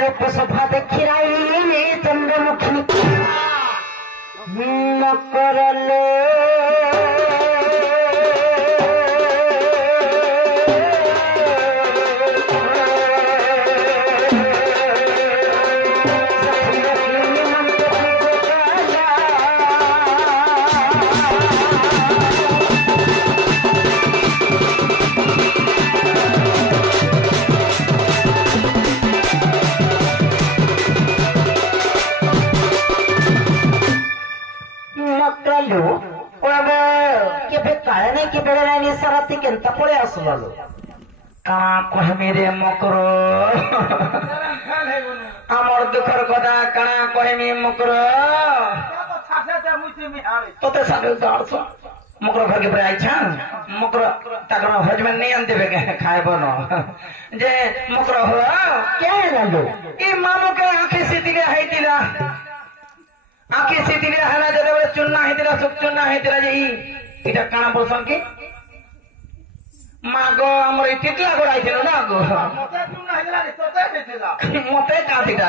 रूप शोभा देखी राई चंद्रमुखी मकर लो पड़े आसलो काना कहमी रे मकर आमर दुखर कदा काना कहमी मकर तोते सागे गाड़स मकर घर के पर आइछा मकर ताकर हजबैंड नहीं आन देबे के खाइबो न जे मकर हो क्या लागो ई मामू के आंखें सीतिले हाइतिला आंखें सीतिले हला जदे चुन्ना हाइतिला सब चुन्ना हाइतिला जे ई इटा काना बोलसन की मागो हमर टिटला गोड़ाई थिलो ना गो मते काटिटा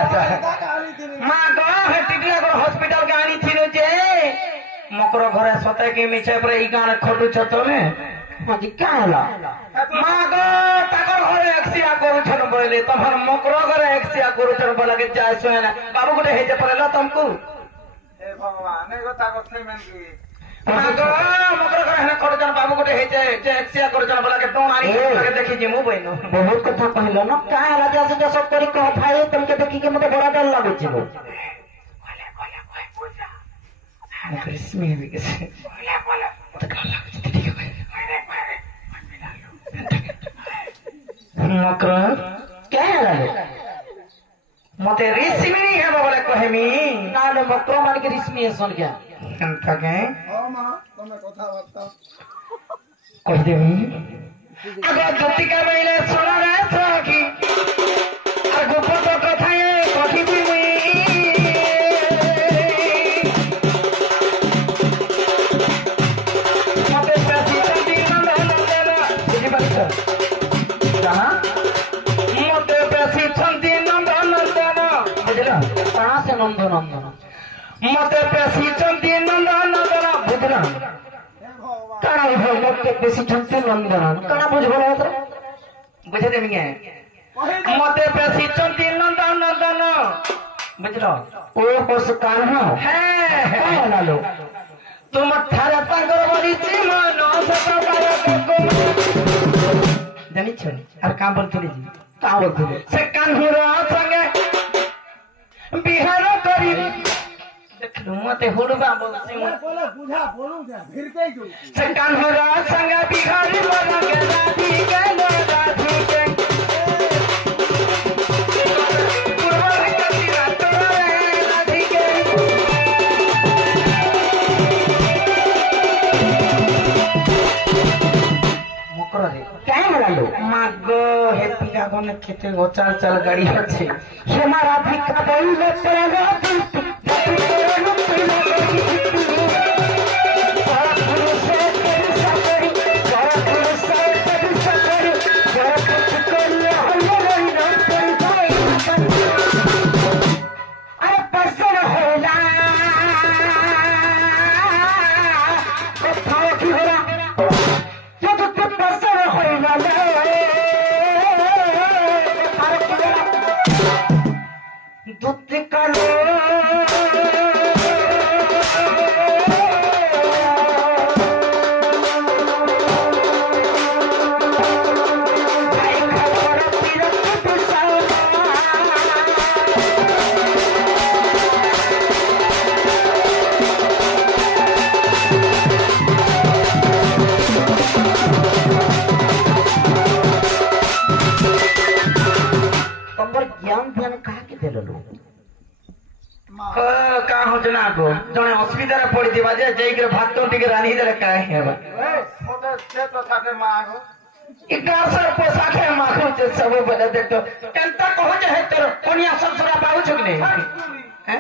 मागो हे टिटला गोड़ हॉस्पिटल के आनी थिलो जे मकर घरे सते के मिछे पर ई गाने खटु छतो में हाजी का हला मागो ताकर घरे एक्सिया करू छन बोले तमर मकर घरे एक्सिया करू छन बोला के जाय सोना बाबू गुटे हेजे परेलो तुमको हे भगवान ने गता कथे मन की मागो मकर घरे हने खटु छन बाबू गुटे हेजे जे एक्सिया करू छन बोला के टोन आनी के देखि जे मु बइनो बहुत कथा कहलो न का हला जैसे जे सब करी कह भाई तुमके देखि के मते बड़ा डर लागु छी कृष्ण भी कैसे मकर क्या है मते ऋषि नहीं है बोले कहमी ना ले मकर मान के ऋषि है सुन क्या अंता के हां मां तुमने कथा बताओ कह देबी अगर गतिका बैले सुना रे सखी और गोपो तो कथा है कथि भी नंदन मते पेशी चंदी नंदन बुझना काना मते पेशी चंदी नंदन काना बुझबो तो बुझे देमिए मते पेशी चंदी नंदन बुझलो ओ बस कान्हा है लालो तुम थारे पागल बड़ी मन सकाबारे को जानि छनी और का बोलथली जी का बोलथले से कान्हुरा संगे बिहार करी देखलु मते हुड़बा बोलसी बोले बुझा बोलू जा फिर कई जो से कान्हुरा संगे बिहारी बोला के राधी के लो राधी के पुरवा के रात राधी के मकर रे काय हलालो मागो हेतिका कोने खेते गो चाल चाल गाड़ी আছে हमारा भिका बोले तेरा राती जने असुविधा पड़ी दिवा जे जई भात टिके रानी दे का हेबा मोटे से तो थाके मागो इकार सर पोसाखे मागो जे सब बले देखतो केनता कहो जे हे तोर कोनिया ससुरा पाउ छ कि नहीं हैं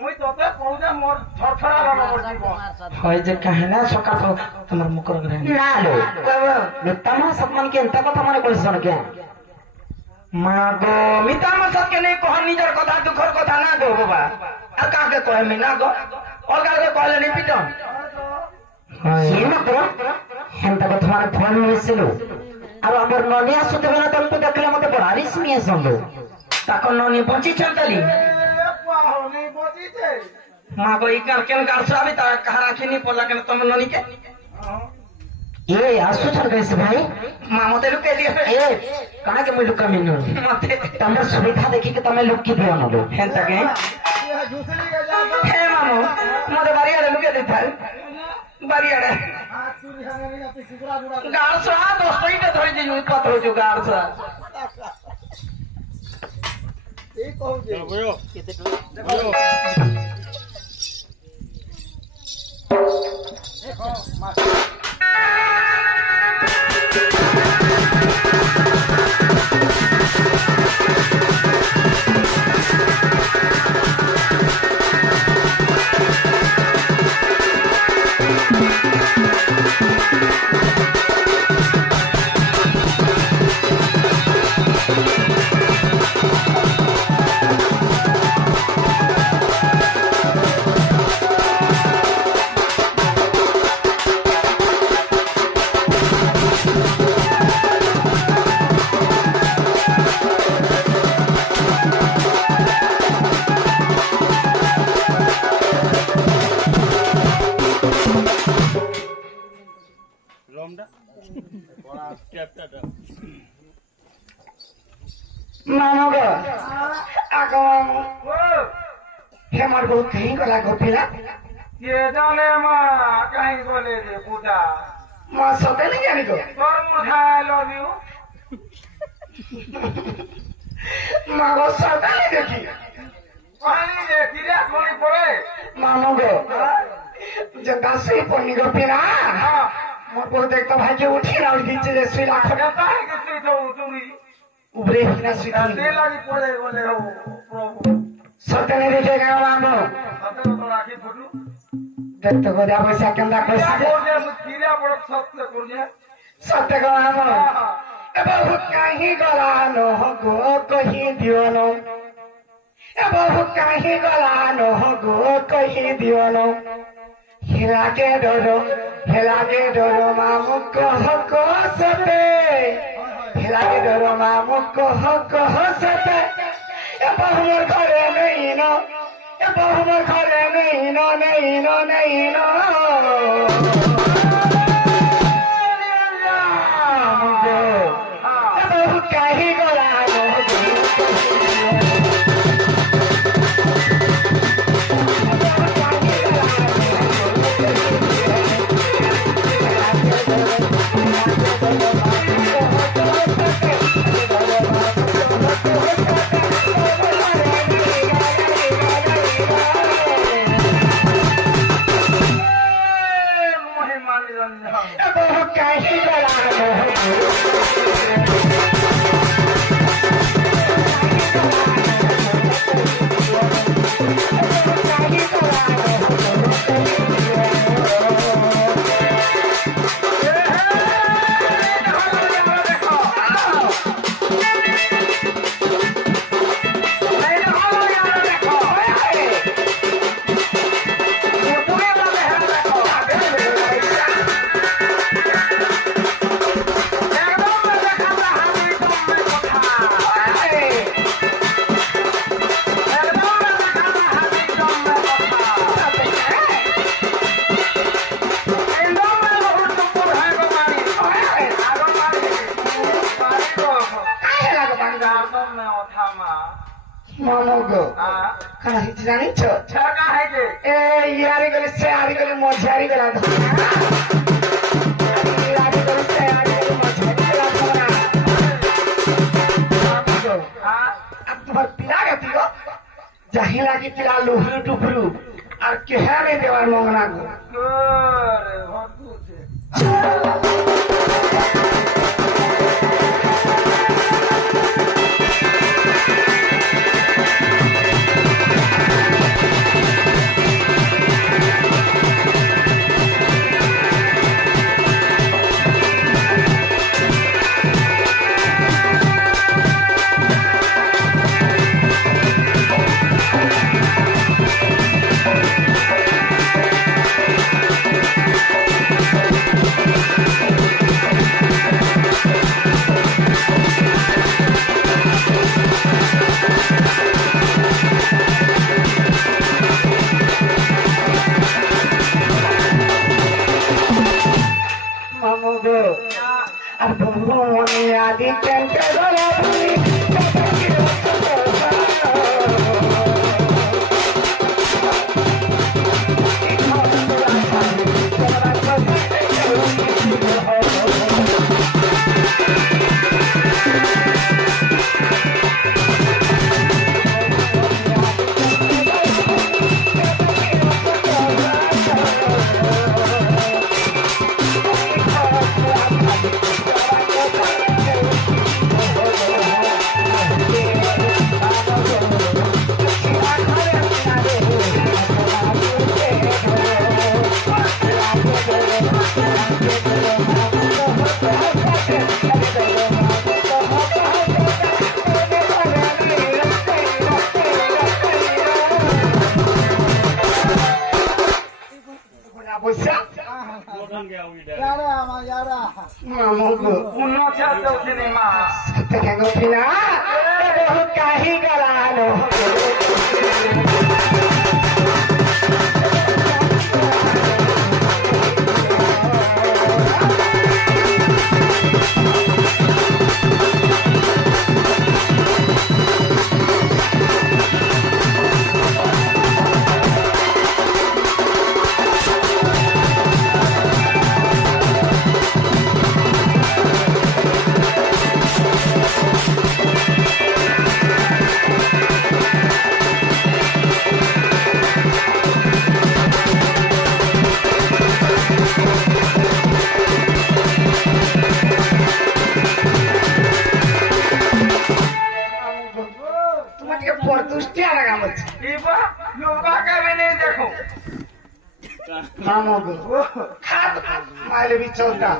मुई तोते कहू जे मोर थरथरा रण मोर जीवन होय जे कहना सका तो तमर मुकर करे ना लो तमा सम्मान के एंता कथा माने कोइ सन के মা গো মিতা মশাকে নেই কহ নিজের কথা দুঃখর কথা না গো বাবা আর কাকে কহে মি না গো অলগাকে কহলে নি পিটন হেনতা কথা মানে ফোন হয়েছিল আর আমার ননি আসতে বেলা তখন দেখলে মতো বড়ারি শুনিয়ে শুনলো তখন ননি বঞ্চিছেন তালি মা গো ইকার কেন গাছ আমি তার কাহা রাখিনি পড়লা কেন তোমার ননিকে এ আসুছন कैसे भाई মা মতে লুকে দিয়ে এ কানা के मैं लुका मिनो मते तमर सुविधा देखि के तमे लुक की दियो नलो हेन तके हे मामू मते बारिया लुके दे थाल बारिया रे गारसा दोस्तई के धरि जे उत्पात हो जो गारसा ठीक कहू जे भयो केते देखो मा मानोगे आगम हेमार बहुत कहीं गला गोपिला ये जाने माँ कहीं बोले रे पूजा माँ सोते नहीं जाने को और मुझे I love you माँ वो सोते नहीं देखी कहीं देखी रे कोनी पड़े मानोगे जो दसवीं पढ़नी गोपिला मैं बहुत एक तो भाई जो उठी ना उठी चीज़ स्वीला खड़ा कहता है कि स्वीट हो तुम्ही उबरे ही ना स्वीट दे लगी पड़े बोले हो प्रभु सोते नहीं देखेगा मानो अतः तो राखी फुटू देखते को जा पैसा केंद्र क्या पैसा बोल रहे मुझे बड़ा सत्य कर दिया सत्य को मानो ए बहु कहीं गलानो गो कहीं दियोनो ए बहु कहीं गलानो गो कहीं दियोनो हिला के डरो मामू कह सते हिला के डरो मामू कह सते ए बहु मोर घरे नहीं नो ए बहु मोर घरे नहीं नो ए बहु कहीं गलानो खाना हिच जानी छो छका है के ए यारी गले से यारी गले मोझारी गला यारी गले से यारी गले मोझारी गला अब तुम्हार पिला गती हो जाही लागी पिला लुहरु टुफरु और केहा रे देवार मंगना को अरे भरपूर छे भूमि आदि चंद्र चौथा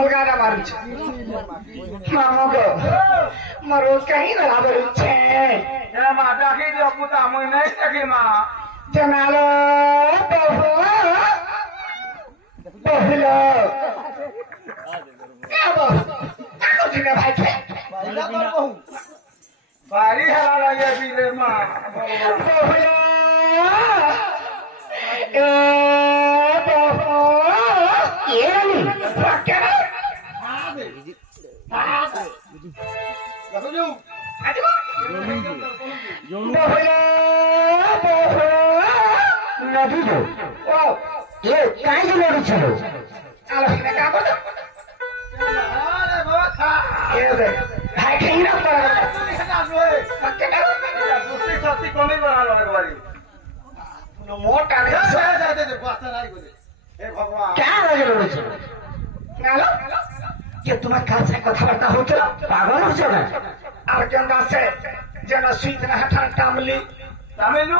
अलगा मारू मरो कहीं बराबर जनालो भारी हला लगे बिले माँ तुम्हें कथबार्ता हो पागल हो जना सुईत टामली टामिलू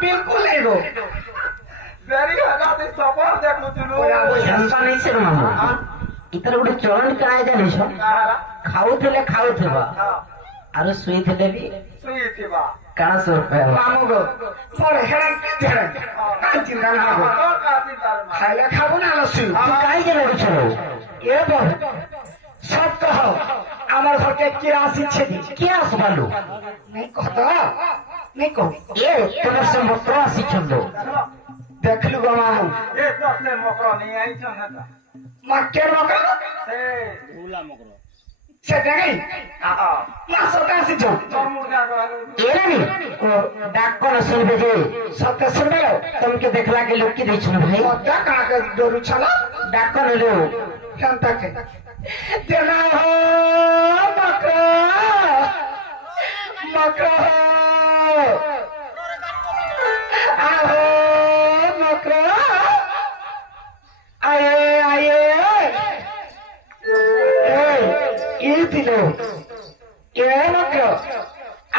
बिल्कुल एगो नहीं से इतर गोटे चलन काय जानिस खाऊले खाऊबा आरो सुई थे भी काण स्वरूप चिंता ना खाइले खाबो ना सुई कहीं के लड़ुछ ए सब कह आमार घर के किरासी छेदी क्या आसबालू नहीं कहता नहीं कहो ये तुम्हारे से मकर शिक्षण देख लू गो मामू ये तो अपने मकर नहीं आई छन मक्के मकर से देखई ना सता से जो ये नहीं डाक को सुनबे जे सत्य सुनबे तुमके देखला के लोग की दै छन भाई सत्य का के डोरू छला डाक को लो शांता के देना हो मकर मकर आहो मकर आये आये ये दिलो ये मकर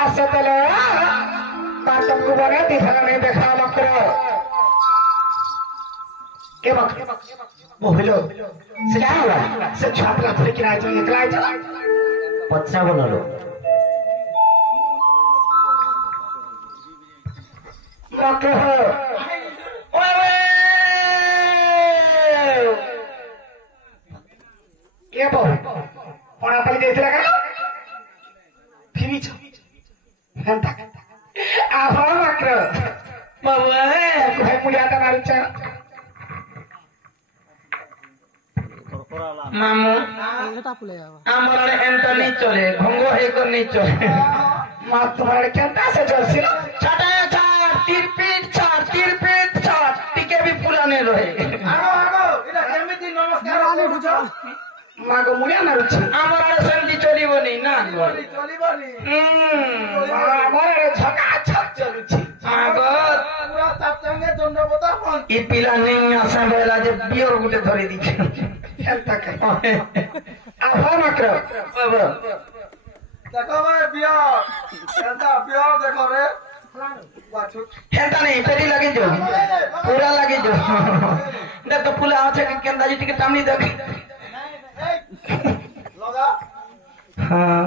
आसे तले पातम को बने दिखा नहीं देखा मकर ये मकर वो हिलो से क्या हुआ से छापला थोड़ी किराए चल निकला चला पत्रा बना लो मकर ओए ये बहु पड़ा पड़ी देख लगा फिर घंटा आहो मकर बाबा है मुझे आता मारू चा मामू আমার এনটা নেই চলে ভঙ্গ হয়ে করে নেই চলে মা তোমার কেনটা সে চলছিল ছাটায় ছাড় তীর পিঠ ছাড় টিকে भी पुराने रहे মা গো মুড়িয়া মারুছি আমার আরে সেমতি চলিবনি না আমার ঝকা ছক চলুছি ই পিলা নেই আসা বেলা যে বিয়র গুটে ধরে দিচ্ছে খেলতা খাই আহা মাত্র দেখো ভাই বিয়া বিয়া দেখো রে খেলতা নেই পেরি লাগে जो पूरा लगे जो देख तो पुला আছে কেন্দা জি টিকে টামনি দেখ লগা হ্যাঁ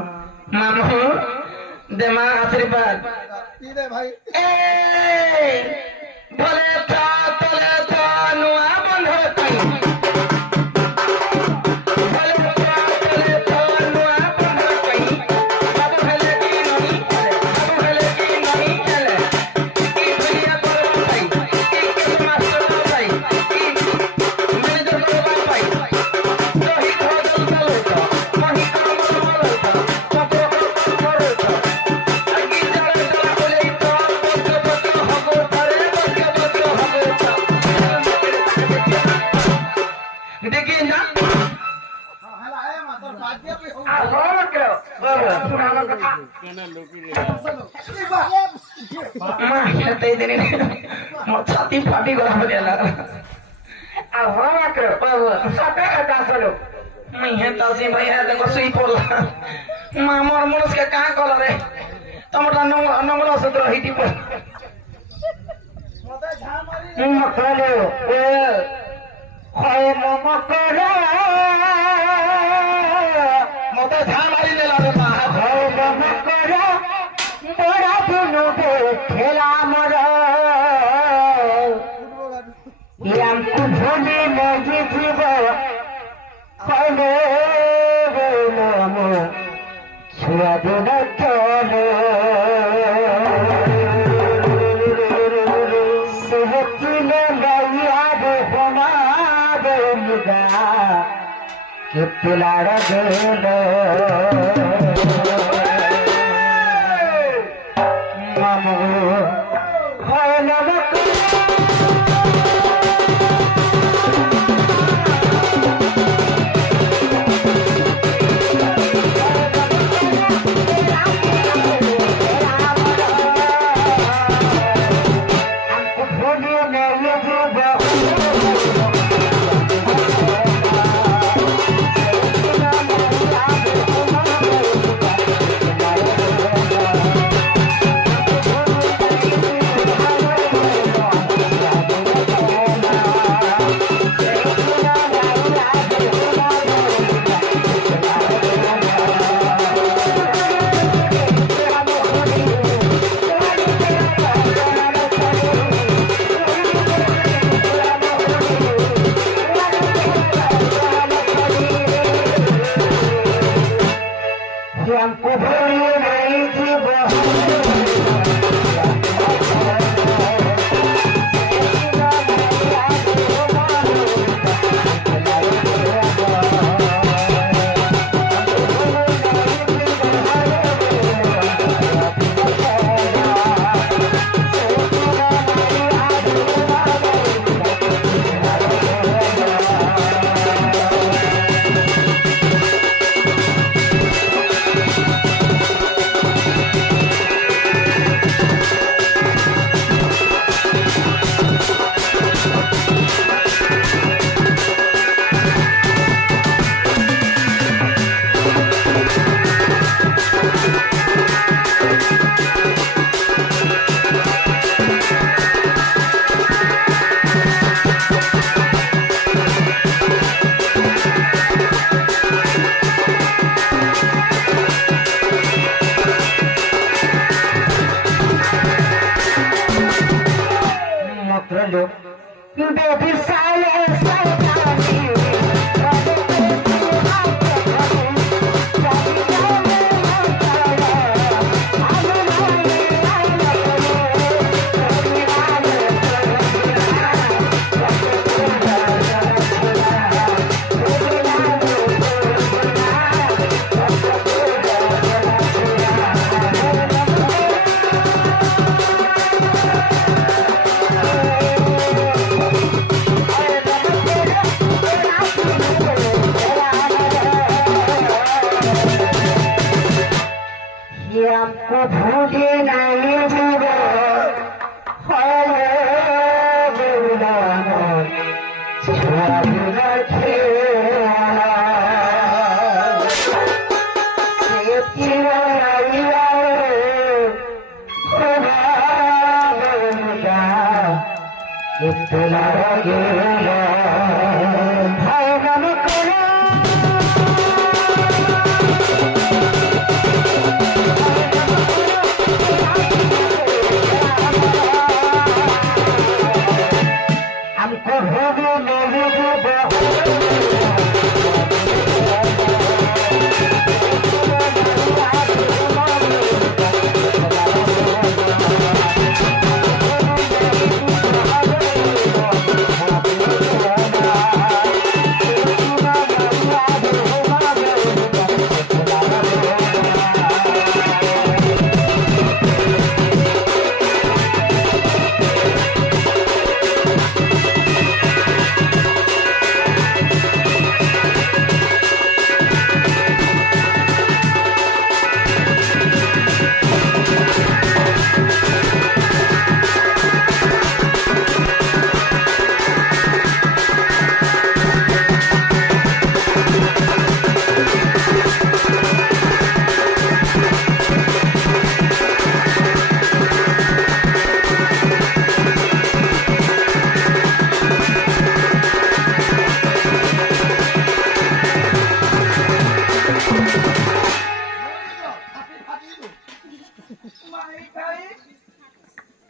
মামু দে মা আশীর্বাদ কি দে ভাই এই ভলে তা তলে তা নুয়া বন্ধ তাই ভলে তা তলে তা নুয়া বন্ধ তাই বাবু ভলে কি ননি চলে কি ভলিয়া করো তাই কি মাস্টার তাই কি ম্যানেজার করো তাই দহি ধরল চালো মহি কাম মারো কত করো আকি জারে তারা বলে তো বদ্ধ হগো তারে বদ্ধ হগো দেখি না হেলা এ মা তোর বাদ দিয়া তুই আহা মাত্র তুমি আমার কথা মা সেটাই দিনে মোর ছাতি ফাটি গলা হয়ে গেল আহা মাত্র সাথে কথা চলো मैं है ताजी भाई है देखो सुई पड़ला मां मोर मनुष्य के का कला रे तमटा नंगला से तो हिटी पर মতে ঝাল মারি মকলো এ হয় মকলো मते झाल मारी देला रे मां হয় মকলো বড় দিনু দে খেলা মর ইয়াম কুঝনি লাগি জীব কইলে বলমু ছুয়া দিন চলে সেহতিলে লাইয়া দে হোনা দেলিগা কিতলার গেল মামু হয় নমক हमको भूलिए नहीं थी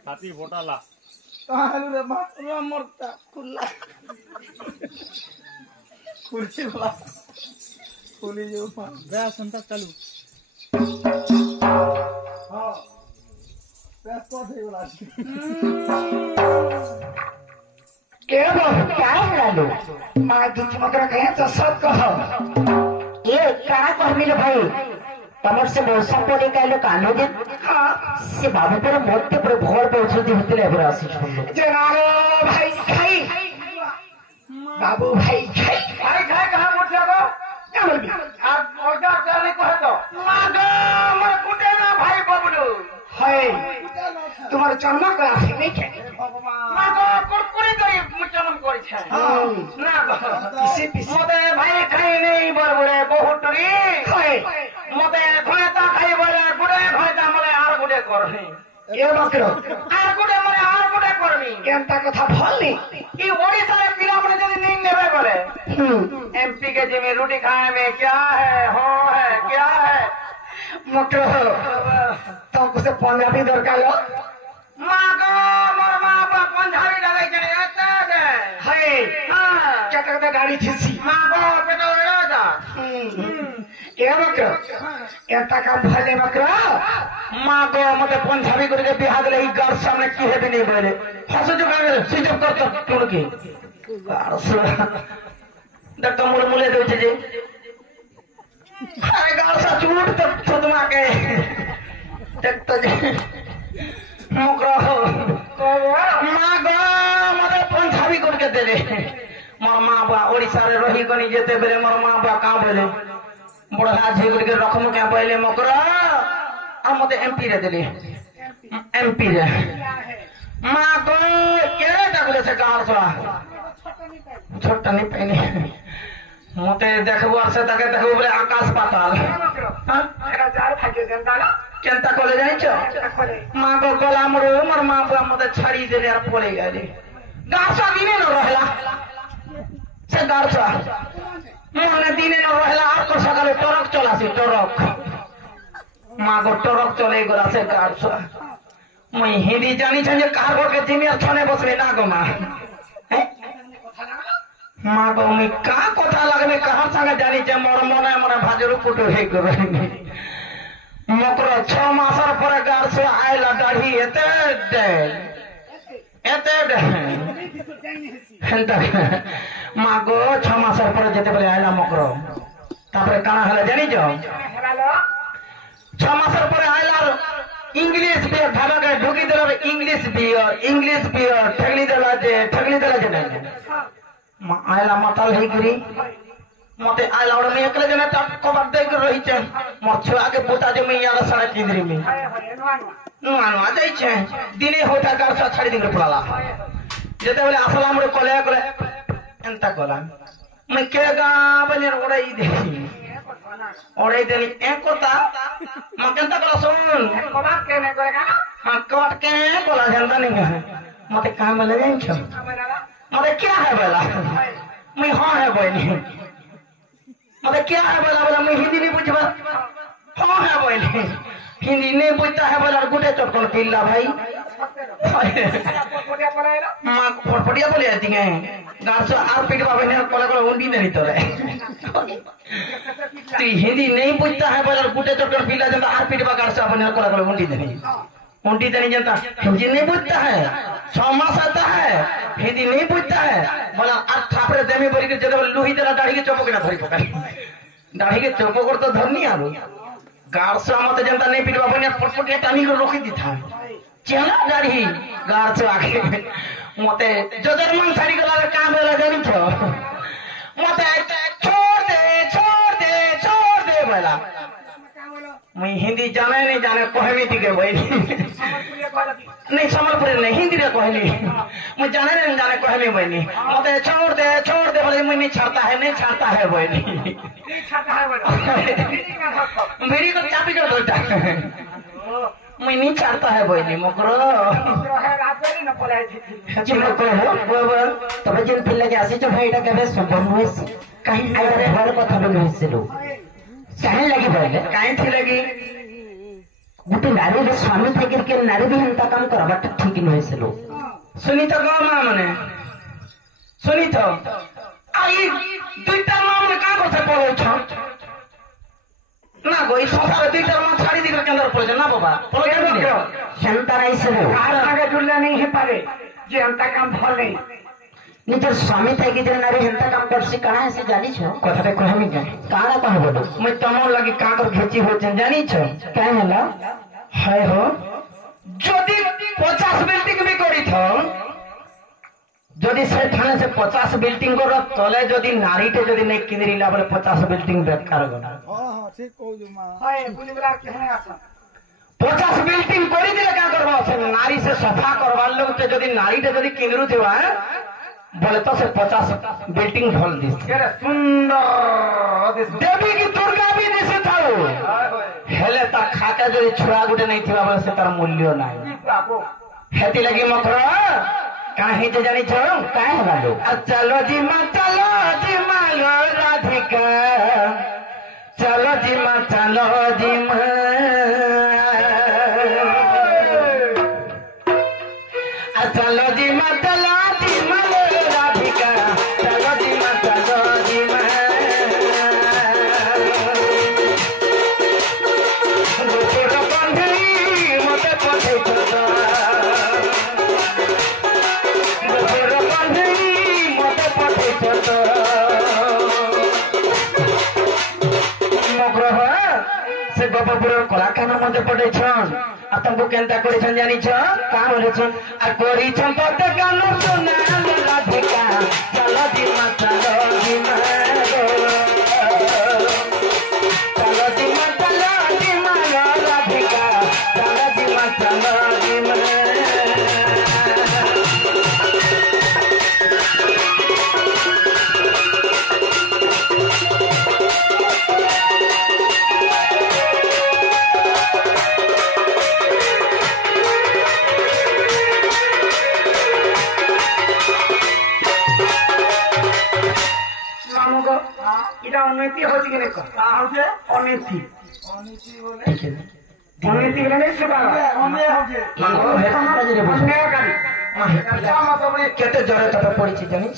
হাতি ভোটালা তাহলে রে মা মরতা খুললা খুলছি বলা খুলি যাও মা ব্যাস সন্তান চালু হ্যাঁ প্যাস কর হয়ে গেল के बाबू क्या है लो मां दूध मकरा कहे तो सब कहो ये क्या कर मिले भाई तमर से मौसम को लेकर लो कानो दे हां से बाबू पर मोटे पर भोर पहुंचती होते ले बरा आसी छोड़ जनारो भाई खाई बाबू भाई खाई भाई खाए कहां मोट जागो क्या बोल भी আর ওটা চলে কহে তো मागो मर कुटे ना भाई बबलू है तुम्हारे जन्म का आखिर नहीं क्या মাগো কুরকুরি করে মুচনম করেছে না किसी किसी মতে ভাই খাই নেই বড়বড়ে বহুত রি है মতে ঘয়তা খাই বলে গুড়ে ঘয়তা মলে আর গুড়ে করনি ये बकरो আর গুড়ে মলে আর গুড়ে করনি केनता कथा भलनी ई ओडिशा पिला मने যদি नींद नेबे बोले एमपी के जिम्मे रोटी खाए में क्या है हो है क्या है मोटो तुमको से पंजाबी दरकार लो मागो मोर मां बाप पंजाबी लगे चले आता दे है हां क्या करते गाड़ी थी मागो पेटो राजा ये बकरो केनता काम भले बकरो मागो मते पंजाबी करके बिहार ले ई घर सामने की है भी नहीं बोले हंस जो कर स्विच ऑफ कर तो टुण की देख तो मुले मुले दे जे अरे गाल सा झूठ तो छुदमा के देख तो मुकरो मागो मते पंजाबी करके दे दे मोर मां बा ओडिसा रे रही गनी जेते बेले मोर मां बा का बोले बड़ा झे करके रखम क्या पहले मकरा आ मते एमपी रे देले एमपी रे मां को केरे टाकले से गाल सा छोटा नहीं पहने मते देखबो से तके देखबो बोले आकाश पाताल हां एरा जार फाके जनता केनता कोले जाई छ मां को गला मरो मोर मां बा मते छाड़ी देले আর পড়ে গেলে গাছা দিনে ন রহলা সে গাছা মনে দিনে ন রহলা আর তো সকালে টরক চলাছে টরক মা গো টরক চলে গলা সে গাছা মই হিন্দি জানি ছ যে কার ঘর के जिमी আর ছনে বসবে না গো মা মা গো মই কা কথা লাগবে কাহার সঙ্গে জানি যে মোর মনে মনে ভাজরু কুটো হে করে মকর 6 মাসের পরে গাছে আইলা দাড়ি এতে মা গো 6 মাসের পরে যেতে বলে আইলা মকর তারপরে কানা হলে জানি যাও 6 মাসের পরে আইলা इंग्लिश बियर ढाबा के ढुकी दिला इंग्लिश बियर ठगली दिला जे नहीं आयला मताल है गिरी मते आयला और मैं एकले जने टप कवर दे के रही छे मोर छुआ के पोता जे मैं यार सारा किंद्री में नुआनो आ जाई छे दिने होता कर सा छाड़ी दिन पड़ाला जेते बोले असलाम रे कोले कोले एंता कोला मैं के गा बने ओड़ाई दे ओड़ाई देनी एकता मकेंता कोला सुन कबाब केने करेगा हां कट के कोला जानता नहीं है मते काम ले जाई छो मते क्या है बोला मैं हाँ है बोली मते क्या है बोला मैं हिंदी नहीं बुझबा हाँ है बोली हिंदी नहीं बुझता है बोला गुटे चटकन पिल्ला भाई माँ फटफटिया बोले आती है गाँव से आर पिटवा बने कोला कोला उंडी नहीं तो रहे तू हिंदी नहीं बुझता है बोला गुटे चटकन पिल्ला जनता आर पिटवा गाँव से बने कोला कोला उंडी नहीं जनता हिंदी नहीं बुझता है 6 मास आता है हिंदी नहीं बुझता है बोला आज थापरे देमी बोली के जगह लुही देला दाढ़ी के चौपो के ना धरी पकाई दाढ़ी के चौपो कर तो धरनी आलो गाँव से मत जनता नहीं पिटवा बने फटफटिया टानी को रोकी दी था चला दाढ़ी गाँव से आके मते जदर मन छाड़ी गला काम होला जानी छो मते छोड़ दे बोला मैं हिंदी जाने नहीं जाने कहमी टिके भाई नहीं समलपुरी नहीं हिंदी रे कहली मैं जाने नहीं जाने कहमी बनी मते छोड़ दे बोले मैं नहीं छाड़ता है बनी मेरी को चापी कर दो मैं नहीं छाड़ता है बनी मकरो तब जिन पिल्ला के आसी जो भाई केबे संभव होइस कहीं आइरे घर কথা বলি হইছিল काहे लगी बोले काहे थी लगी गुटे नारी रे स्वामी थाकिर के नारी भी हंता काम करबा ठीक न होइছিল सुनी तो गाँव माँ मने सुनी तो आई दुईटा माँ में का करते पड़े छ ना गोई संसार दुईटा माँ छाड़ी दिकर के अंदर पड़े ना बाबा पड़े के नहीं हंता रहिছিল আর আগে জুড়লে নেই হে পারে যে अंता काम भल नहीं निजर स्वामी थाकी जे नारी हंता काम करसी कहां से जानी छो कथाटे कहमी जाए काना कह बोलो मैं तमन लगी काकर घेची हो जानी छ काहे होला हाय हो যদি 50 বিল্ডিং भी करी थो যদি से थाने से 50 बिल्डिंग कर तले যদি নারীতে যদি नहीं किनरिला बोले 50 बिल्डिंग बेकार गना ঠিক কইলু মা হয় বুলিবলা কেনে আসা 50 बिल्डिंग करी दिले का करबा से नारी से सफा करवार लोग ते যদি নারীতে যদি किनरु थिवा बोले तो से 50 बिल्डिंग भल दिस केरे सुंदर देवी की दुर्गा भी दिसे थाओ हेले ता खाका যদি छुआ गुटे नहीं थिवा बोले से तार मूल्य नाही हेती लगी मकरो काहे जे जानी छो काहे होला लो चलो जी मां लो राधिका चलो जी मां चलो जी मां राधिका चलो जी मां गोपुर बंधई मते पठे से गोपपुर कलाकार मध्य पड़े तुमको केन्ता कर जानी क्या बोले और कर गान सुना राधिका चलो जी मां चलो जी मां राधिका चलो जी मां এটা অনৈতি হচ্ছে কি হচ্ছে অনৈতি অনৈতি মানে केते जरे तपे पड़ी जानी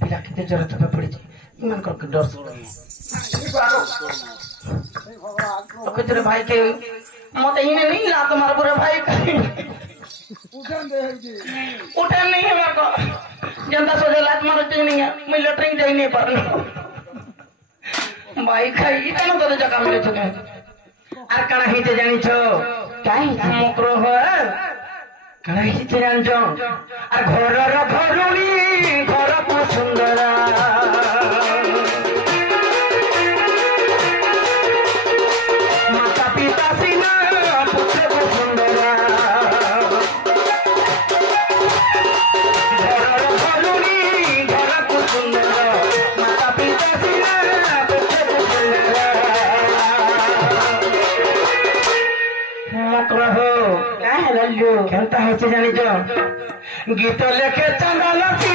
पिला केते जरे तपे पड़ी इमान करके डर तो भाई के मत इने नहीं लात मार पूरे भाई उठन नहीं है मेरे को जनता सोचे लात मारो नहीं है मैं लटरिंग जाई नहीं पर भाई खाई इतना तो जगह मिले छके আর কানা হিতে জানিছ काहे মকর হয় কানা হিতে জানছ আর ঘরর ঘরুনি ঘর কো সুন্দর মাতা পিতা সিনা পুত্র কো সুন্দর ঘরর ঘরুনি ঘর কো সুন্দর মাতা পিতা সিনা পুত্র কো সুন্দর मकरहो काहे लल्लू केनता है जानी जो गीत लेखे चंदा लसी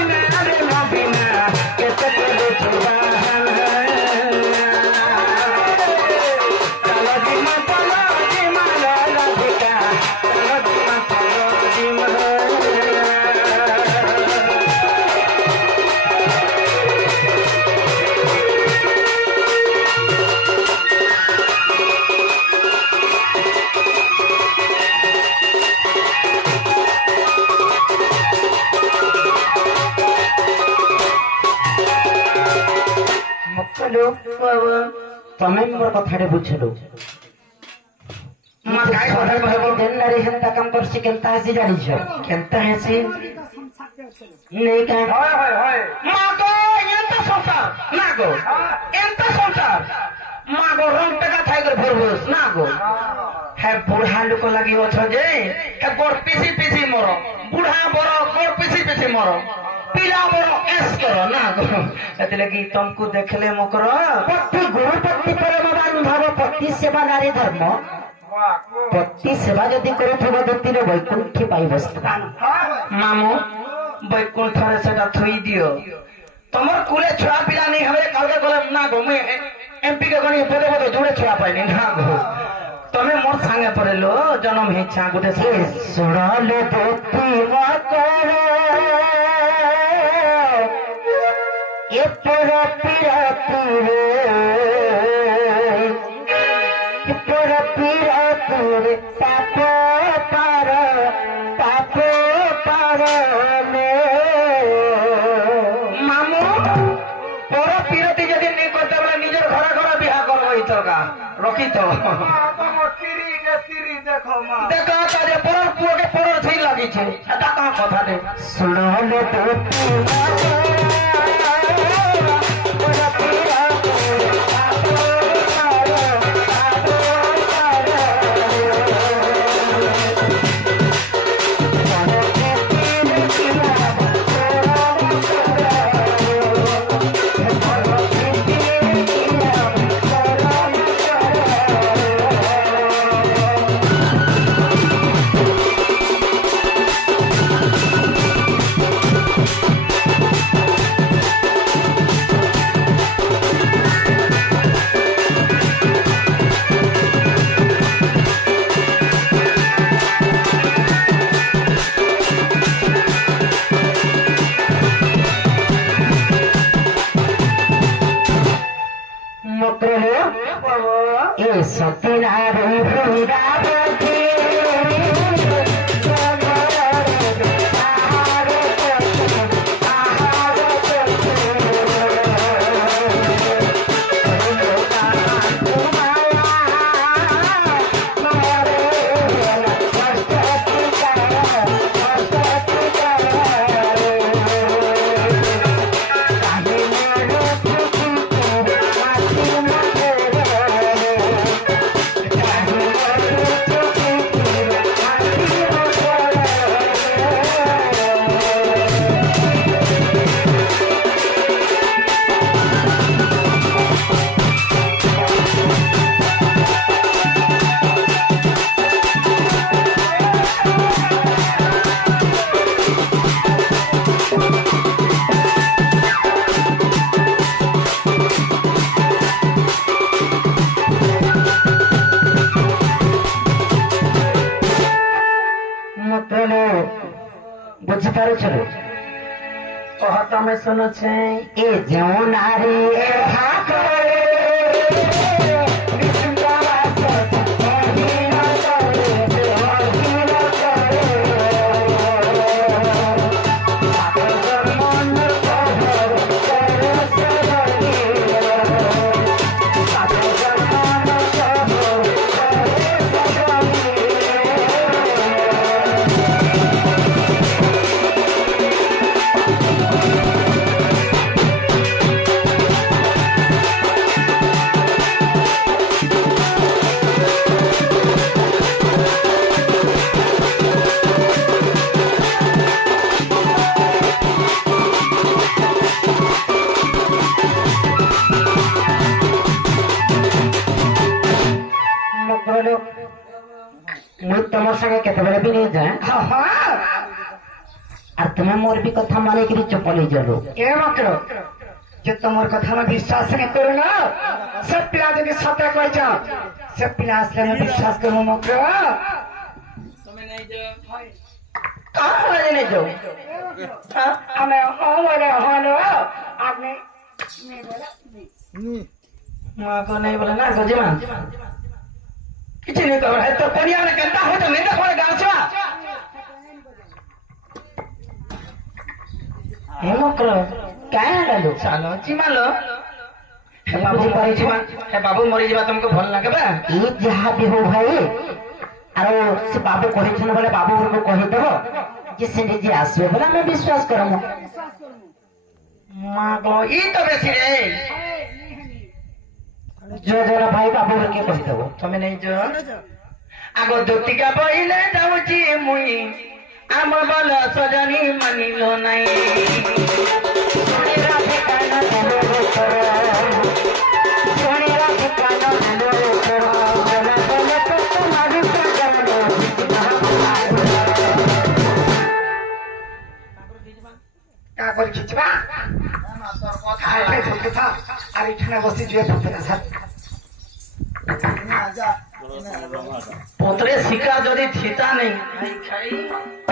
ମାଲୋ ତମେ ମୋର କଥାଟେ ବୁଝିଲୁ ମା କାଇ କଥା କହିବ ନାରୀ ହେନ୍ତା କାମ କରସି କେନ୍ତା ହେସି ଜାଣିଛ କେନ୍ତା ହେସି ନେଇ କାଁ হয় হয় হয় মা গো এত সংসার না গো এত সংসার মা গো রং টাকা থাই করে ভরবস না গো হ্যাঁ বুড়া লোক লাগি অছ যে হ্যাঁ গোড় পিছি পিছি মর বুড়া বড় গোড় পিছি পিছি মর পিলা বড় এস কর না গো এতে লাগি তমকু দেখলে মকর পতি গুরু পতি পরম বান্ধব পতি সেবা নারী ধর্ম পতি সেবা যদি କରୁଥିବ ବ୍ୟକ୍ତିର ବୈକୁଣ୍ଠୀ ପାଇବ ସ୍ଥାନ মামু বৈকুণ্ঠরে সেটা থুই দিও তোমার কুলে ছুয়া পিলা নেই হবে কালকে গলে না গো মুই এমপি কে গনি পদে পদে জুড়ে ছুয়া পাইনি না গো তুমি মোর সাঙ্গে পড়েলো জন্ম হেছা গোটে ଏ ଶୁଣଲେ ବ୍ୟକ୍ତି ମକର ଏ ପର ପିରାତିରେ ପର ପିରାତିରେ ପାପ ପାରଲେ মামু পর পিরতি যদি নেই করতে বলে নিজের ঘরে ঘরে বিহা করবো এই তরকা রকি তো দেখো মা দেখো কাজে পরের পুয়োকে পরের সেই লাগিছে এটা কাঁ কথা দে ଶୁଣଲେ ବ୍ୟକ୍ତି ଏ ସତୀନାରୀ ବୃନ୍ଦାବତୀ ବୁଝିପାରୁଛ কহ তুমি শুনুছে ଏ ଯେଉଁ ନାରୀ ମୁଁ ତମ ସାଙ୍ଗେ କେତେବେଳେ ବି ନେଇ ଯାଏ আর তুমি মোর বি কথা মানে কি চপলি যাবো এ মাত্র যে তোমার কথা আমি বিশ্বাস नहीं करू ना सब पिला যদি সাথে কই যাও सब पिला আসলে আমি বিশ্বাস করব মাত্র তুমি নেই যাও কাহ মানে যাও আমি ওরে হলো আপনি মা কো নাই বলে না গজিমা কিছু নেই তো তো পরিয়া ने কেনতা হতো নেই দেখো গাছবা हे मकर काय आलो ચાલો ચીમાલો बाबू मरी जा तुमको भल लगे ये जहाँ भी हो भाई आरो से बाबू कही बोले बाबू को कहीदेव जे से निजे आसबे बोला मैं विश्वास करम माँ गो ई तो बेसी रे जो जरा भाई बाबू के कहीदेव तुम्हें नहीं जो आगो दुतिका पहिले जाऊची मुई आम बल सजनी मानिलो नहीं खिंचवा अरे बसी जुए पोतरे शिकार जदि थीता नहीं